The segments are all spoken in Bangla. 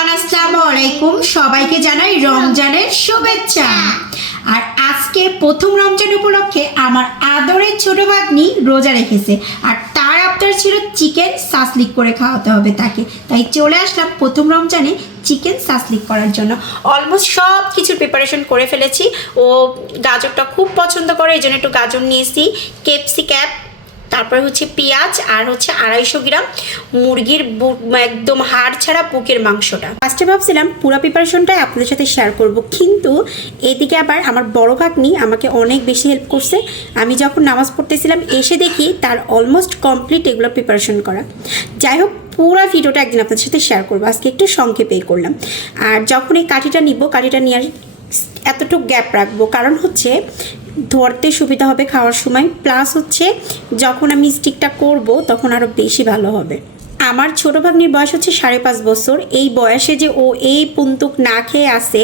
এভরিওয়ান, আসসালামু আলাইকুম। সবাইকে জানাই রমজানের শুভেচ্ছা। আর আজকে প্রথম রমজান উপলক্ষে আমার আদরের ছোট ভাগ্নি রোজা রেখেছে। আর তার আবদার ছিল চিকেন সাসলিক করে খাওয়াতে হবে তাকে। তাই চলে আসলাম প্রথম রমজানে চিকেন সাসলিক করার জন্য। অলমোস্ট সব কিছুর প্রিপারেশন করে ফেলেছি। ও গাজরটা খুব পছন্দ করে, এই জন্য একটু গাজর নিয়েছি, কেপসি ক্যাপ তারপরে হচ্ছে পেঁয়াজ আর হচ্ছে আড়াইশো গ্রাম মুরগির একদম হাড় ছাড়া বুকের মাংসটা। ফার্স্টে ভাবছিলাম পুরো প্রিপারেশনটাই আপনাদের সাথে শেয়ার করব, কিন্তু এদিকে আবার আমার বড় ভাগ্নি আমাকে অনেক বেশি হেল্প করছে। আমি যখন নামাজ পড়তেছিলাম, এসে দেখি তার অলমোস্ট কমপ্লিট এগুলো প্রিপারেশন করা। যাই হোক, পুরো ভিডিওটা একদিন আপনাদের সাথে শেয়ার করব। আজকে একটু সংক্ষেপেই করলাম। আর যখন এই কাঠিটা নিব, কাঠিটা নিয়ে এতটুকু গ্যাপ রাখব। কারণ হচ্ছে ধরতে সুবিধা হবে খাওয়ার সময়। প্লাস হচ্ছে, যখন আমি স্টিকটা করব, তখন আরও বেশি ভালো হবে। আমার ছোট ভাগ্নির বয়স হচ্ছে সাড়ে পাঁচ বছর। এই বয়সে যে ও এই পুন্তুক না খেয়ে আসে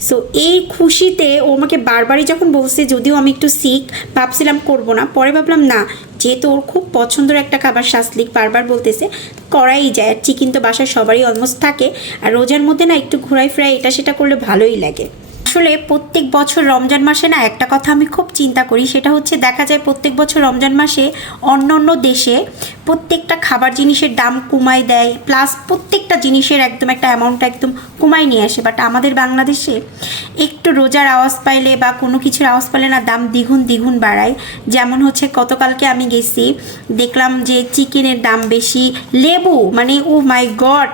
সো এই খুশিতে ও আমাকে বারবারই যখন বলছে, যদিও আমি একটু শিখ ভাবছিলাম করব না। পরে ভাবলাম, না, যেহেতু ওর খুব পছন্দের একটা খাবার শাসলিক বারবার বলতেছে করাই যায়। আর চিকেন তো বাসায় সবারই অলমোস্ট থাকে। আর রোজার মধ্যে না একটু ঘোরাই ফেরাই এটা সেটা করলে ভালোই লাগে। আসলে প্রত্যেক বছর রমজান মাসে না একটা কথা আমি খুব চিন্তা করি, সেটা হচ্ছে দেখা যায় প্রত্যেক বছর রমজান মাসে অন্য অন্য দেশে প্রত্যেকটা খাবার জিনিসের দাম কমায় দেয় প্লাস প্রত্যেকটা জিনিসের একদম একটা অ্যামাউন্ট একদম কমায় নিয়ে আসে। বাট আমাদের বাংলাদেশে একটু রোজার আওয়াজ পাইলে বা কোনো কিছুর আওয়াজ পাইলে না দাম দ্বিগুণ দ্বিগুণ বাড়ায়। যেমন হচ্ছে গতকালকে আমি গেছি, দেখলাম যে চিকেনের দাম বেশি। লেবু মানে ও মাই গড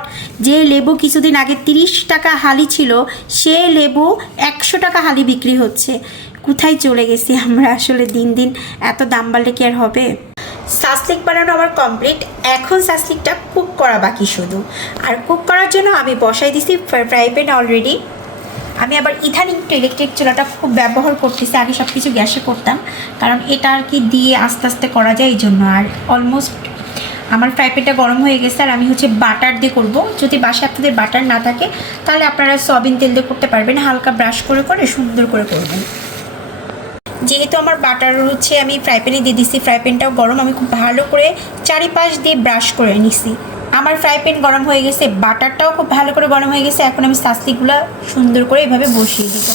যে লেবু কিছুদিন আগে তিরিশ টাকা হালি ছিল, সে লেবু একশো টাকা হালি বিক্রি হচ্ছে। কোথায় চলে গেছি আমরা আসলে দিন দিন? এত দাম বাড়লে কি আর হবে? সাসলিক বানানো আমার কমপ্লিট এখন সাসলিকটা কুক করা বাকি শুধু। আর কুক করার জন্য আমি বসাই দিছি ফ্রাই প্যান অলরেডি আমি আবার ইথানিং একটু ইলেকট্রিক চুলাটা খুব ব্যবহার করতেছি, আগে সব কিছু গ্যাসে করতাম। কারণ এটা আর কি দিয়ে আস্তে আস্তে করা যায় এই জন্য। আর অলমোস্ট আমার ফ্রাই প্যানটা গরম হয়ে গেছে, আর আমি হচ্ছে বাটার দিয়ে করব। যদি বাসায় আপনাদের বাটার না থাকে, তাহলে আপনারা সয়াবিন তেল দিয়ে করতে পারবেন, হালকা ব্রাশ করে করে সুন্দর করে করবেন। যেহেতু আমার বাটার হচ্ছে আমি ফ্রাই প্যানে দিয়ে দিছি ফ্রাই প্যানটাও গরম, আমি খুব ভালো করে চারিপাশ দিয়ে ব্রাশ করে নিছি। আমার ফ্রাই প্যান গরম হয়ে গেছে, বাটারটাও খুব ভালো করে গরম হয়ে গেছে, এখন আমি শাস্তিগুলো সুন্দর করে এভাবে বসিয়ে দিব।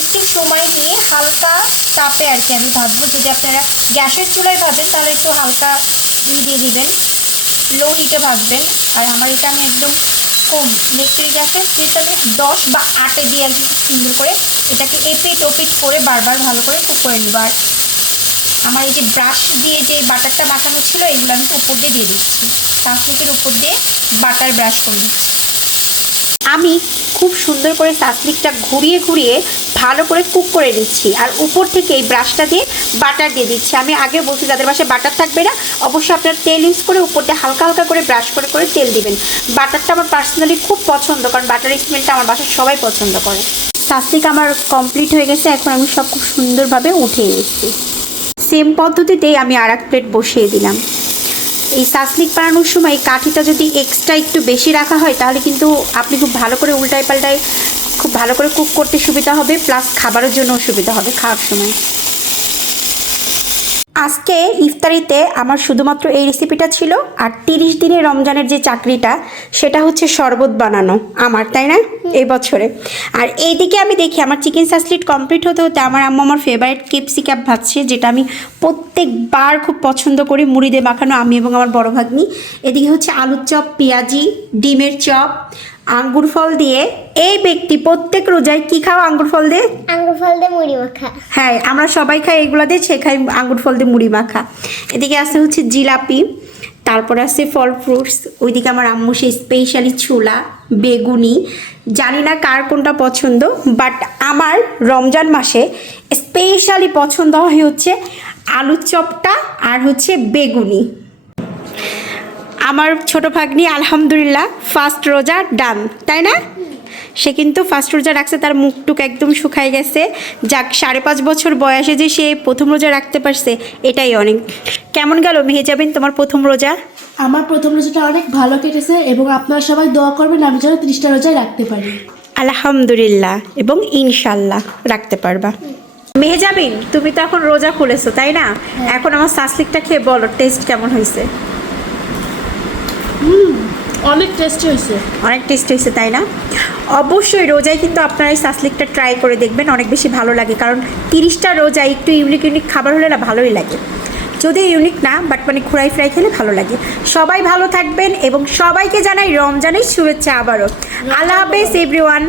একটু সময় নিয়ে হালকা তাপে আর কি আমি ভাজবো যদি আপনারা গ্যাসের চুলায় ভাজেন তাহলে একটু হালকা দিয়ে দিবেন লো হিটে ভাজবেন, আর আমার এটা আমি একদম কম ইলেকট্রিক গ্যাসে যেটা আমি দশ বা আটে দিয়ে আর সুন্দর করে এটাকে এপিট ওপিট করে বারবার ভালো করে কুক করে নিব। আর আমার এই যে ব্রাশ দিয়ে যে বাটারটা মাখানো ছিল, এগুলো আমি উপর দিয়ে দিয়ে দিচ্ছি। প্লাস্টিকের উপর দিয়ে বাটার ব্রাশ করে দিচ্ছি। আমি খুব সুন্দর করে সাসলিকটা ঘুরিয়ে ঘুরিয়ে ভালো করে কুক করে নিচ্ছি। আর উপর থেকে এই ব্রাশটা দিয়ে বাটার দিয়ে দিচ্ছি। আমি আগে বলছি, যাদের বাসায় বাটার থাকবে না, অবশ্যই আপনার তেল ইউজ করে উপর দিয়ে হালকা হালকা করে ব্রাশ করে করে তেল দিবেন। বাটারটা আমার পার্সোনালি খুব পছন্দ, কারণ বাটার স্মেলটা আমার বাসায় সবাই পছন্দ করে। সাসলিক আমার কমপ্লিট হয়ে গেছে, এখন আমি সব খুব সুন্দরভাবে উঠিয়ে নিচ্ছি। সেম পদ্ধতিতেই আমি আর এক প্লেট বসিয়ে দিলাম। এই সাসলিক বানানোর সময় কাঠিটা যদি এক্সট্রা একটু বেশি রাখা হয়, তাহলে কিন্তু আপনি খুব ভালো করে উল্টায় পাল্টায় খুব ভালো করে কুক করতে সুবিধা হবে প্লাস খাবারের জন্য সুবিধা হবে খাওয়ার সময়। আজকে ইফতারিতে আমার শুধুমাত্র এই রেসিপিটা ছিল আর তিরিশ দিনের রমজানের যে চাকরিটা, সেটা হচ্ছে শরবত বানানো আমার, তাই না? এই বছরে। আর এইদিকে আমি দেখি আমার চিকেন সাসলিট কমপ্লিট হতে হতে আমার আম্মু আমার ফেভারিট কেপসি ক্যাপ ভাজছে, যেটা আমি প্রত্যেকবার খুব পছন্দ করি মুড়ি দিয়ে মাখানো আমি এবং আমার বড় ভাগ্নি। এদিকে হচ্ছে আলুর চপ, পেঁয়াজি, ডিমের চপ আঙ্গুর ফল দিয়ে এই ব্যক্তি প্রত্যেক রোজায় কি খাও আঙ্গুর ফল দিয়ে? আঙ্গুর ফল দিয়ে মুড়ি মাখা। হ্যাঁ আমরা সবাই খাই এগুলো দিয়ে সে খাই আঙ্গুর ফল দিয়ে মুড়ি মাখা। এদিকে আছে হচ্ছে জিলাপি তারপর আছে ফল ফ্রুটস ওইদিকে আমার আম্মু সেই স্পেশালি ছোলা বেগুনি জানি না কার কোনটা পছন্দ বাট আমার রমজান মাসে স্পেশালি পছন্দ হয় হচ্ছে আলুর চপটা আর হচ্ছে বেগুনি। আমার ছোট ভাগ্নি আলহামদুলিল্লাহ ফার্স্ট রোজা ডান তাই না? সে কিন্তু ফার্স্ট রোজা রাখছে তার মুখটুক একদম শুকায় গেছে। যাক সাড়ে পাঁচ বছর বয়সে যে সে প্রথম রোজা রাখতে পারছে এটাই অনেক। কেমন গেল মেহেজাবিন তোমার প্রথম রোজা? আমার প্রথম রোজাটা অনেক ভালো কেটেছে এবং আপনারা সবাই দোয়া করবেন আমি যেন ত্রিশটা রোজা রাখতে পারি। আলহামদুলিল্লাহ এবং ইনশাল্লাহ রাখতে পারবা। মেহেজাবিন তুমি তো এখন রোজা খুলেছো তাই না? এখন আমার সাসলিকটা খেয়ে বলো টেস্ট কেমন হয়েছে? অনেক টেস্টি হয়েছে। অনেক টেস্ট হয়েছে তাই না? অবশ্যই রোজায় কিন্তু আপনারা এই সাসলিকটা ট্রাই করে দেখবেন অনেক বেশি ভালো লাগে। কারণ তিরিশটা রোজায় একটু ইউনিক ইউনিক খাবার হলে না ভালোই লাগে। যদি ইউনিক না বাট মানে খুঁড়াই ফ্রাই খেলে ভালো লাগে। সবাই ভালো থাকবেন এবং সবাইকে জানাই রমজানের শুভেচ্ছা আবারও। আল্লাহ হাফেজ এভরিওয়ান